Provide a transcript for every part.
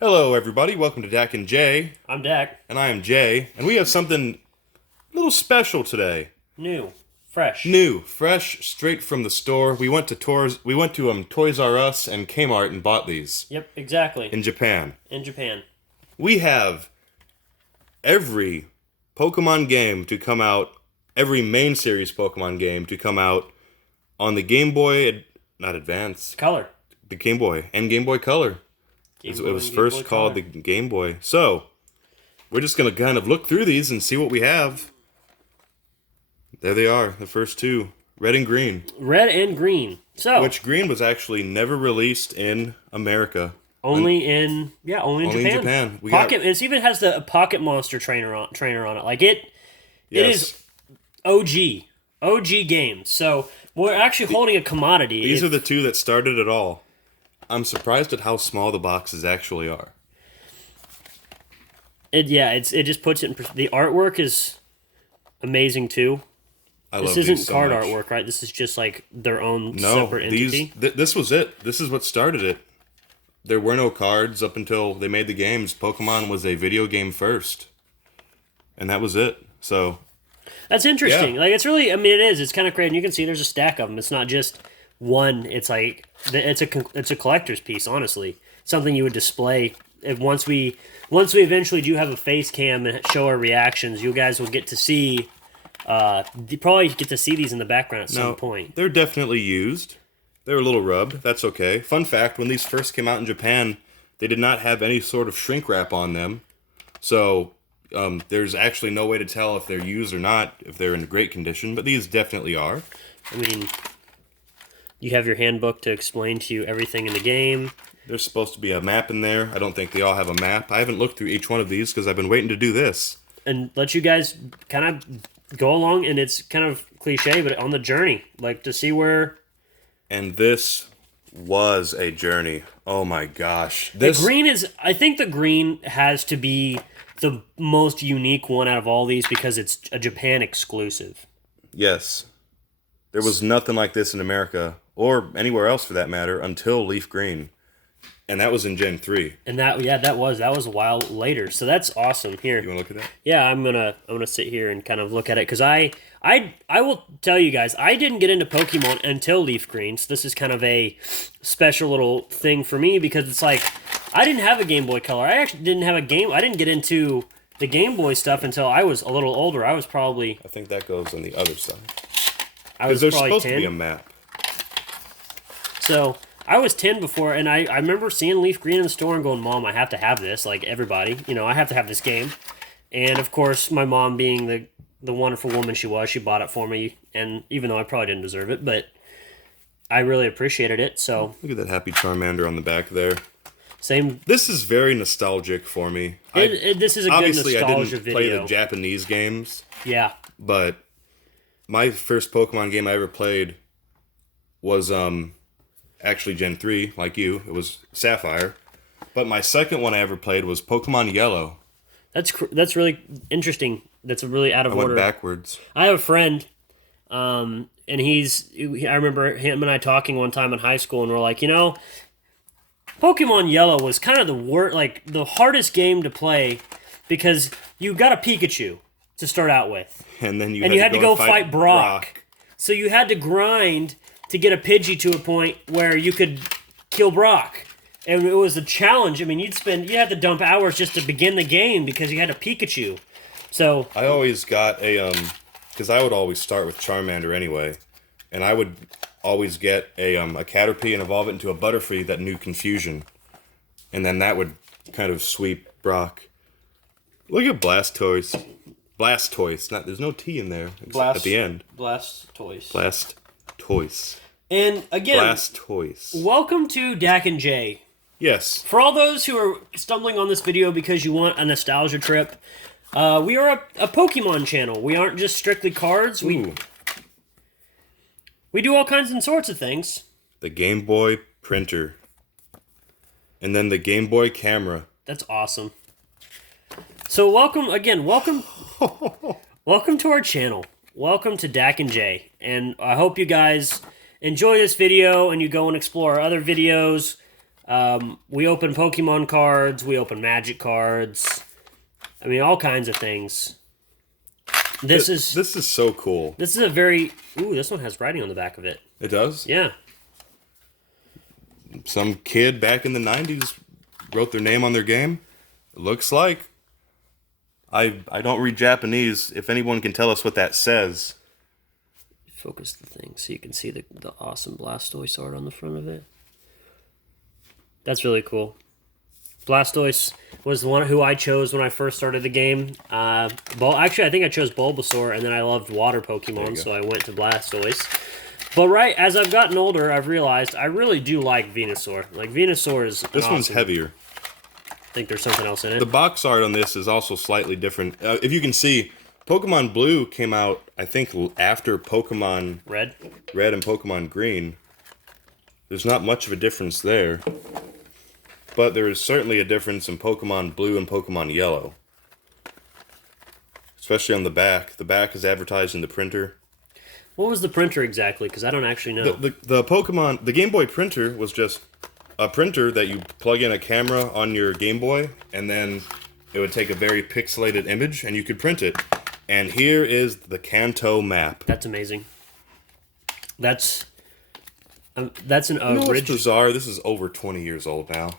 Hello, everybody. Welcome to Dak and Jay. I'm Dak. And I am Jay. And we have something a little special today. New. Fresh. New, fresh, straight from the store. We went to Toys R Us and Kmart and bought these. Yep, exactly. In Japan. In Japan. We have every Pokemon game to come out, every main series Pokemon game to come out on the Game Boy, not Advance. Color. The Game Boy and Game Boy Color. It was first called the Game Boy. So, we're just going to kind of look through these and see what we have. There they are, the first two. Red and green. Red and green. So, which green was actually never released in America. Only in Japan. It even has the Pocket Monster trainer on it. Like it is OG game. So, we're actually holding a commodity. These are the two that started it all. I'm surprised at how small the boxes actually are. It just puts it in the artwork is amazing too. This isn't card artwork, right? This is just like their own separate entity. This was it. This is what started it. There were no cards up until they made the games. Pokemon was a video game first. And that was it. So that's interesting. Yeah. Like it's really, it is. It's kind of crazy. And you can see there's a stack of them. It's not just one. It's like it's a collector's piece, honestly. Something you would display once we eventually do have a face cam and show our reactions. You guys will get to see. You probably get to see these in the background at some point. They're definitely used. They're a little rubbed. That's okay. Fun fact: when these first came out in Japan, they did not have any sort of shrink wrap on them, so there's actually no way to tell if they're used or not, if they're in great condition. But these definitely are. You have your handbook to explain to you everything in the game. There's supposed to be a map in there. I don't think they all have a map. I haven't looked through each one of these because I've been waiting to do this. And let you guys kind of go along, and it's kind of cliche, but on the journey. Like, to see where... And this was a journey. Oh my gosh. I think the green has to be the most unique one out of all these because it's a Japan exclusive. Yes. There was nothing like this in America, or anywhere else for that matter, until Leaf Green. And that was in Gen 3. And that was a while later. So that's awesome. Here. You want to look at that? Yeah, I'm gonna sit here and kind of look at it because I will tell you guys, I didn't get into Pokemon until Leaf Green. So this is kind of a special little thing for me because it's like I didn't have a Game Boy Color. I actually didn't have a game. I didn't get into the Game Boy stuff until I was a little older. I was probably... I think that goes on the other side. Because there's supposed to be a map. So I was 10 before, and I remember seeing Leaf Green in the store and going, "Mom, I have to have this." Like everybody, I have to have this game. And of course, my mom, being the wonderful woman she was, she bought it for me. And even though I probably didn't deserve it, but I really appreciated it. So look at that happy Charmander on the back there. Same. This is very nostalgic for me. This is a good nostalgia video. Obviously, I didn't play the Japanese games. Yeah. But my first Pokemon game I ever played was actually Gen 3, like you. It was Sapphire. But my second one I ever played was Pokemon Yellow. That's really interesting. That's really out of order. I went backwards. I have a friend, and I remember him and I talking one time in high school, and we're like, Pokemon Yellow was kind of the hardest game to play because you got a Pikachu to start out with. And then you had to go fight Brock. So you had to grind to get a Pidgey to a point where you could kill Brock. And it was a challenge. You had to dump hours just to begin the game because you had a Pikachu. So I always got because I would always start with Charmander anyway. And I would always get a Caterpie and evolve it into a Butterfree that knew Confusion. And then that would kind of sweep Brock. Look at Blastoise. There's no T in there at the end. Blastoise. And again, Blastoise. Welcome to Dak and Jay. Yes. For all those who are stumbling on this video because you want a nostalgia trip, we are a Pokemon channel. We aren't just strictly cards. We do all kinds and sorts of things. The Game Boy printer. And then the Game Boy camera. That's awesome. So welcome to our channel. Welcome to Dak and Jay. And I hope you guys enjoy this video and you go and explore our other videos. We open Pokemon cards. We open Magic cards. I mean, all kinds of things. This is so cool. This is a very... Ooh, this one has writing on the back of it. It does? Yeah. Some kid back in the 90s wrote their name on their game. It looks like. I don't read Japanese. If anyone can tell us what that says. Focus the thing so you can see the awesome Blastoise art on the front of it. That's really cool. Blastoise was the one who I chose when I first started the game. Actually, I think I chose Bulbasaur, and then I loved water Pokemon, so I went to Blastoise. But as I've gotten older, I've realized I really do like Venusaur. Like, Venusaur is This one's heavier. I think there's something else in it. The box art on this is also slightly different. If you can see, Pokemon Blue came out, I think, after Pokemon Red and Pokemon Green. There's not much of a difference there. But there is certainly a difference in Pokemon Blue and Pokemon Yellow. Especially on the back. The back is advertised in the printer. What was the printer exactly? Because I don't actually know. The Game Boy printer was just a printer that you plug in a camera on your Game Boy, and then it would take a very pixelated image, and you could print it. And here is the Kanto map. That's amazing. That's an What's original. bizarre? This is over 20 years old now.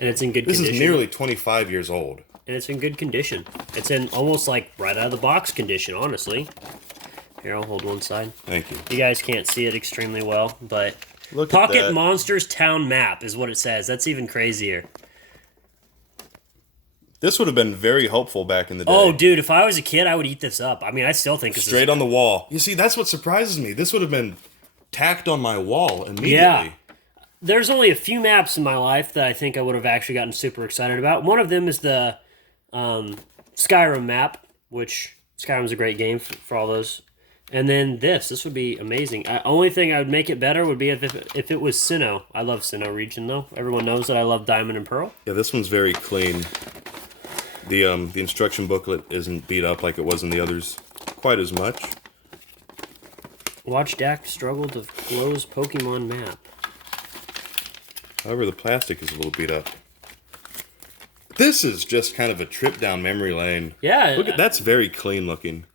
And it's in good condition. This is nearly 25 years old. And it's in good condition. It's in almost like right out of the box condition, honestly. Here, I'll hold one side. Thank you. You guys can't see it extremely well, but Look Pocket at that. Monsters Town Map is what it says. That's even crazier. This would have been very helpful back in the day. Oh, dude, if I was a kid, I would eat this up. I mean, I still think this Straight on the wall. You see, that's what surprises me. This would have been tacked on my wall immediately. Yeah. There's only a few maps in my life that I think I would have actually gotten super excited about. One of them is the Skyrim map, which Skyrim's a great game for all those. And then this would be amazing. Only thing I would make it better would be if it was Sinnoh. I love Sinnoh region, though. Everyone knows that I love Diamond and Pearl. Yeah, this one's very clean. The instruction booklet isn't beat up like it was in the others quite as much. Watch Dak struggle to close Pokemon map. However, the plastic is a little beat up. This is just kind of a trip down memory lane. Yeah. Look at that's very clean looking.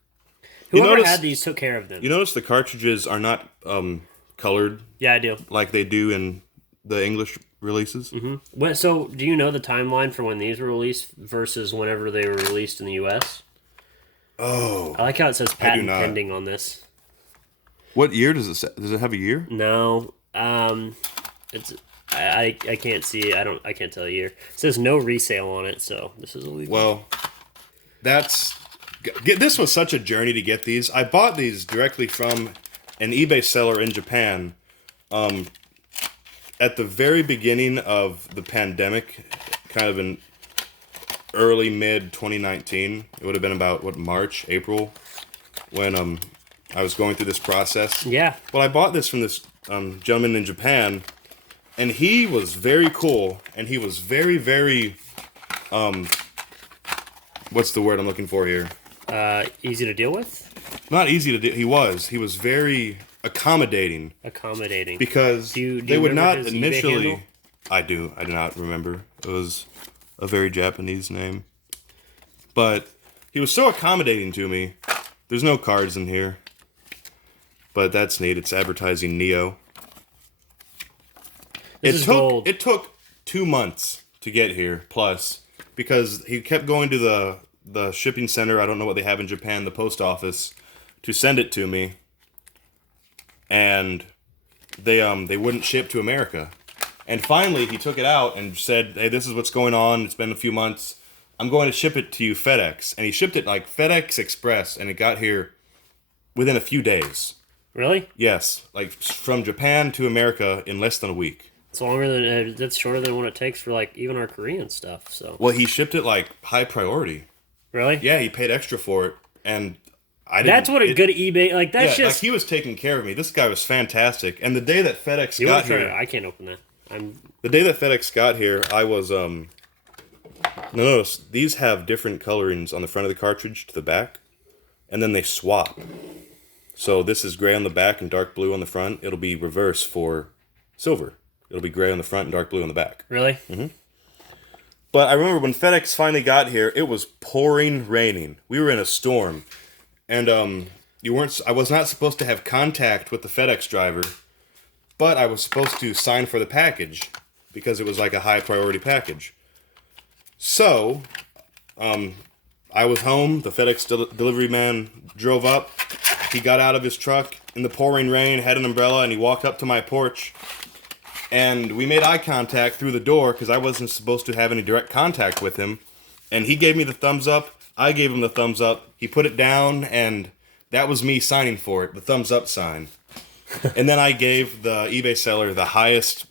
Whoever had these took care of them. You notice the cartridges are not colored. Yeah, I do. Like they do in the English releases. Mm-hmm. So, do you know the timeline for when these were released versus whenever they were released in the U.S.? Oh. I like how it says patent pending on this. What year does it say? Does it have a year? No. It's... I can't see it. I can't tell a year. It says no resale on it, so this is illegal. Well, this was such a journey to get these. I bought these directly from an eBay seller in Japan. At the very beginning of the pandemic, kind of in early mid 2019, it would have been about March, April, when I was going through this process. Yeah. Well, I bought this from this gentleman in Japan. And he was very cool, and he was very, very, what's the word I'm looking for here? Easy to deal with? Not easy to do. He was very accommodating. Accommodating. Because do you they would not his initially... I do not remember. It was a very Japanese name. But he was so accommodating to me. There's no cards in here. But that's neat. It's advertising Neo. It took 2 months to get here, plus, because he kept going to the shipping center, I don't know what they have in Japan, the post office, to send it to me. And they wouldn't ship to America. And finally, he took it out and said, hey, this is what's going on. It's been a few months. I'm going to ship it to you FedEx. And he shipped it like FedEx Express, and it got here within a few days. Really? Yes. Like, from Japan to America in less than a week. It's that's shorter than what it takes for like even our Korean stuff. So. Well, he shipped it like high priority. Really? Yeah, he paid extra for it, and I didn't. That's what a good eBay like. That's yeah, just like he was taking care of me. This guy was fantastic. And the day that FedEx got here, I can't open that. The day that FedEx got here, I was Notice these have different colorings on the front of the cartridge to the back, and then they swap. So this is gray on the back and dark blue on the front. It'll be reverse for silver. It'll be gray on the front and dark blue on the back. Really? But I remember when FedEx finally got here, it was pouring raining. We were in a storm. And I was not supposed to have contact with the FedEx driver, but I was supposed to sign for the package because it was like a high priority package. So, I was home. The FedEx delivery man drove up. He got out of his truck in the pouring rain, had an umbrella, and he walked up to my porch. And we made eye contact through the door because I wasn't supposed to have any direct contact with him. And he gave me the thumbs up. I gave him the thumbs up. He put it down, and that was me signing for it, the thumbs up sign. And then I gave the eBay seller the highest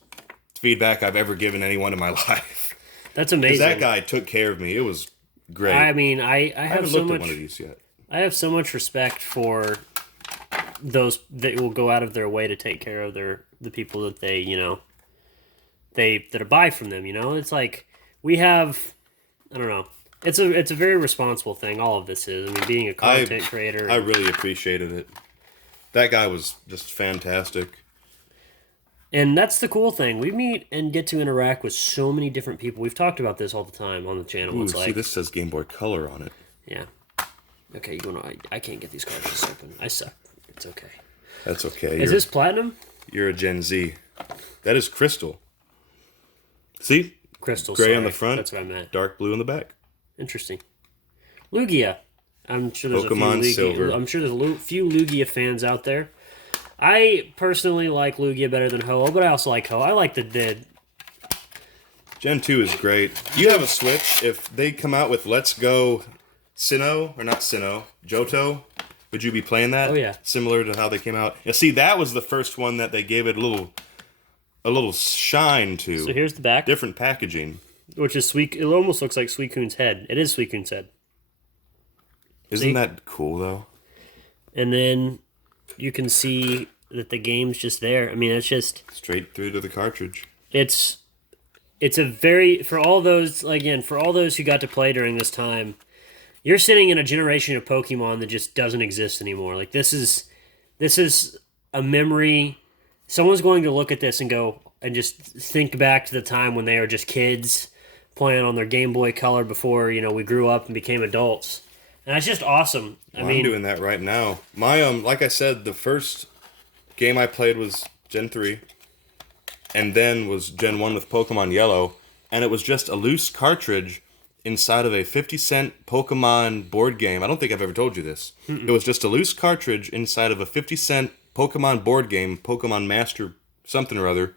feedback I've ever given anyone in my life. That's amazing. That guy took care of me. It was great. I mean, I have haven't so looked much. at one of these yet. I have so much respect for those that will go out of their way to take care of the people that they that buy from them. It's like we have. I don't know. It's a very responsible thing. All of this is. I mean, being a content creator. I really appreciated it. That guy was just fantastic. And that's the cool thing. We meet and get to interact with so many different people. We've talked about this all the time on the channel. Ooh, it's see, like, this says Game Boy Color on it. yeah. Okay, you know, I can't get these cartridges open. I suck. It's okay. That's okay. Is this platinum? You're a Gen Z. That is crystal. See? Crystal. Gray sorry. on the front. That's what I meant. Dark blue on the back. Interesting. Lugia. I'm sure there's Pokemon a few Silver. I'm sure there's a few Lugia fans out there. I personally like Lugia better than Ho-Oh, but I also like Ho-Oh. I like the Gen 2 is great. You have a Switch. If they come out with Let's Go Sinnoh, or not Sinnoh, Johto, would you be playing that? Oh, yeah. Similar to how they came out. Yeah, see, that was the first one that they gave it a little shine to. So here's the back. Different packaging. Which is Sweet. It almost looks like Suicune's head. It is Suicune's head. Isn't that cool, though? And then you can see that the game's just there. I mean, it's just... Straight through to the cartridge. It's a very... For all those who got to play during this time, you're sitting in a generation of Pokemon that just doesn't exist anymore. Like, this is a memory... Someone's going to look at this and go... And just think back to the time when they were just kids playing on their Game Boy Color before, we grew up and became adults. And that's just awesome. I'm doing that right now. My like I said, the first game I played was Gen 3, and then was Gen 1 with Pokemon Yellow, and it was just a loose cartridge inside of a 50-cent Pokemon board game. I don't think I've ever told you this. It was just a loose cartridge inside of a 50-cent Pokemon board game, Pokemon Master something or other.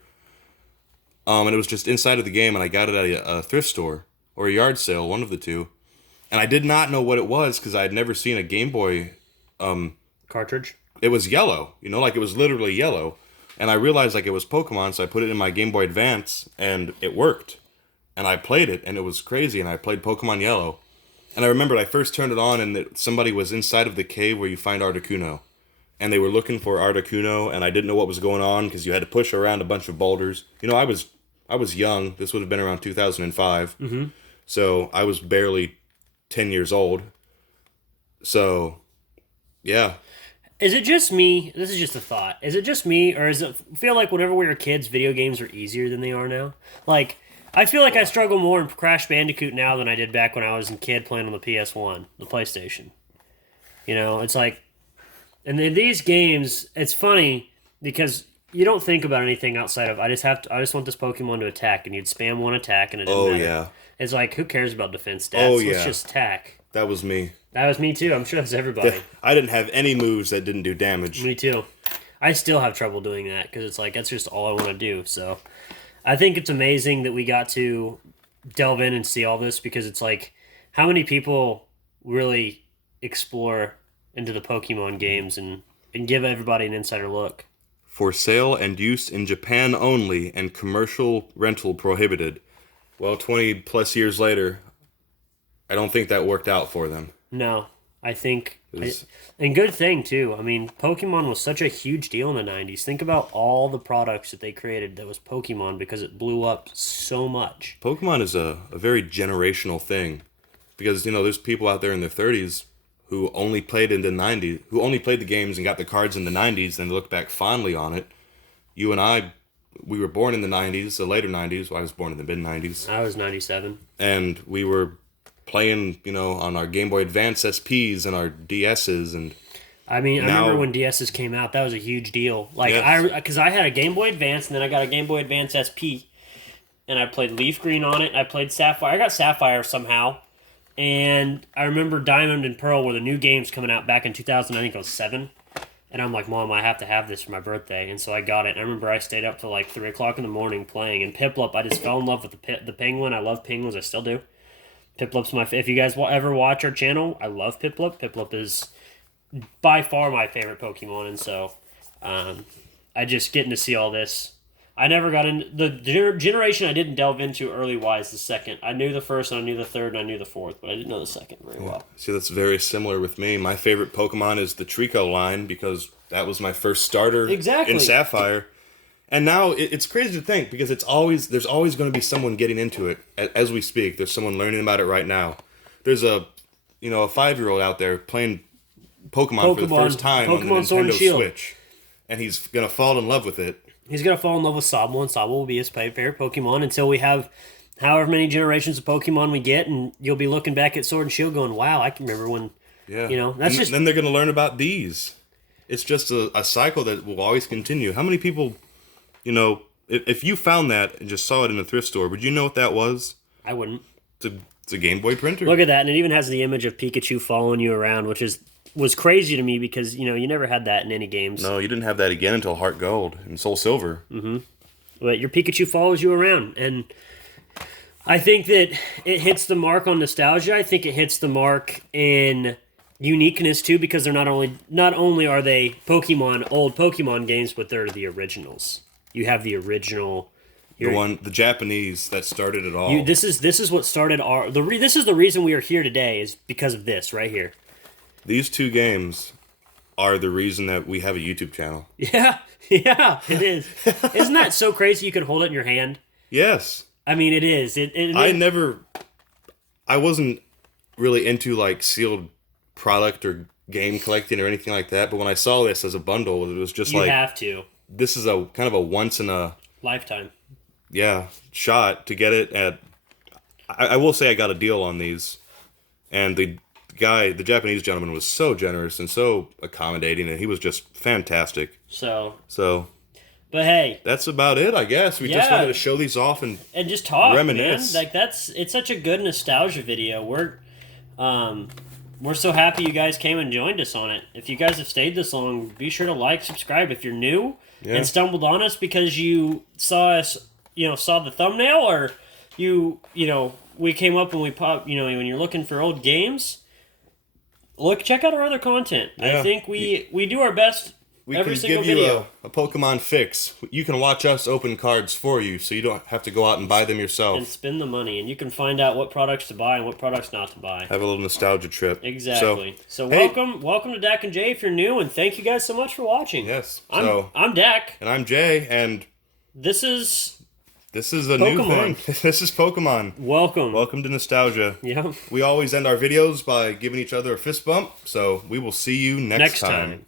And it was just inside of the game, and I got it at a thrift store or a yard sale, one of the two. And I did not know what it was because I had never seen a Game Boy cartridge. It was yellow, like it was literally yellow. And I realized like it was Pokemon, so I put it in my Game Boy Advance, and it worked. And I played it, and it was crazy, and I played Pokemon Yellow. And I remembered I first turned it on, and somebody was inside of the cave where you find Articuno. And they were looking for Articuno, and I didn't know what was going on because you had to push around a bunch of boulders. I was young. This would have been around 2005. Mm-hmm. So I was barely 10 years old. So, yeah. Is it just me? This is just a thought. Is it just me, or does it feel like whenever we were kids, video games are easier than they are now? Like, I feel like I struggle more in Crash Bandicoot now than I did back when I was a kid playing on the PS1, the PlayStation. It's like... And in these games, it's funny because you don't think about anything outside of I just want this Pokemon to attack, and you'd spam one attack and it didn't matter. Yeah. It's like, who cares about defense stats? Oh, yeah. Let's just attack. That was me. That was me too. I'm sure that's everybody. I didn't have any moves that didn't do damage. Me too. I still have trouble doing that because it's like that's just all I want to do. So I think it's amazing that we got to delve in and see all this because it's like how many people really explore into the Pokemon games and give everybody an insider look. For sale and use in Japan only and commercial rental prohibited. Well, 20 plus years later, I don't think that worked out for them. No, I think... and good thing, too. I mean, Pokemon was such a huge deal in the 90s. Think about all the products that they created that was Pokemon because it blew up so much. Pokemon is a very generational thing. Because, there's people out there in their 30s who only played in the 90s, who only played the games and got the cards in the 90s and look back fondly on it. You and I we were born in the 90s, the later 90s. Well, I was born in the mid 90s. I was 97. And we were playing, on our Game Boy Advance SPs and our DSs. And I mean, I remember when DSs came out, that was a huge deal. Like, because I had a Game Boy Advance, and then I got a Game Boy Advance SP, and I played Leaf Green on it. I played Sapphire. I got Sapphire somehow. And I remember Diamond and Pearl were the new games coming out back in 2000, I think it was 7. And I'm like, Mom, I have to have this for my birthday. And so I got it. And I remember I stayed up till like 3 o'clock in the morning playing. And Piplup, I just fell in love with the penguin. I love penguins. I still do. Piplup's if you guys ever watch our channel, I love Piplup. Piplup is by far my favorite Pokemon. And so I just getting to see all this. I never got into the generation I didn't delve into early wise the second. I knew the first, and I knew the third, and I knew the fourth, but I didn't know the second very well. See, that's very similar with me. My favorite Pokemon is the Trico line because that was my first starter in Sapphire. And now it's crazy to think because there's always going to be someone getting into it as we speak. There's someone learning about it right now. There's a 5-year-old out there playing Pokemon for the first time on the Nintendo Switch, and he's going to fall in love with it. He's going to fall in love with Sobble, and Sobble will be his favorite Pokemon until we have however many generations of Pokemon we get, and you'll be looking back at Sword and Shield going, wow, I can remember when, Then they're going to learn about these. It's just a cycle that will always continue. How many people, if you found that and just saw it in a thrift store, would you know what that was? I wouldn't. It's a Game Boy printer. Look at that, and it even has the image of Pikachu following you around, which was crazy to me because, you never had that in any games. No, you didn't have that again until Heart Gold and Soul Silver. Mm-hmm. But your Pikachu follows you around, and I think that it hits the mark on nostalgia. I think it hits the mark in uniqueness, too, because they're not only are they old Pokemon games, but they're the originals. You have the original... The Japanese that started it all. This is what started this is the reason we are here today is because of this right here. These two games are the reason that we have a YouTube channel. Yeah, it is. Isn't that so crazy you could hold it in your hand? Yes. I mean, it is. I wasn't really into like sealed product or game collecting or anything like that, but when I saw this as a bundle, it was just you have to. This is a kind of a once in a lifetime. Yeah, shot to get it at. I will say I got a deal on these, and the Japanese gentleman was so generous and so accommodating, and he was just fantastic. So. But hey, that's about it, I guess. We just wanted to show these off and just talk, reminisce. Man. Like it's such a good nostalgia video. We're so happy you guys came and joined us on it. If you guys have stayed this long, be sure to like, subscribe. If you're new and stumbled on us because you saw us, saw the thumbnail, or we came up and we popped. When you're looking for old games. Check out our other content. Yeah. I think we do our best every single video. We can give you a Pokemon fix. You can watch us open cards for you, so you don't have to go out and buy them yourself. And spend the money, and you can find out what products to buy and what products not to buy. Have a little nostalgia trip. Exactly. So welcome to Dak and Jay if you're new, and thank you guys so much for watching. Yes. I'm Dak. And I'm Jay, and this is a Pokemon. New thing. This is Pokemon. Welcome to nostalgia. Yeah. We always end our videos by giving each other a fist bump, so we will see you next time.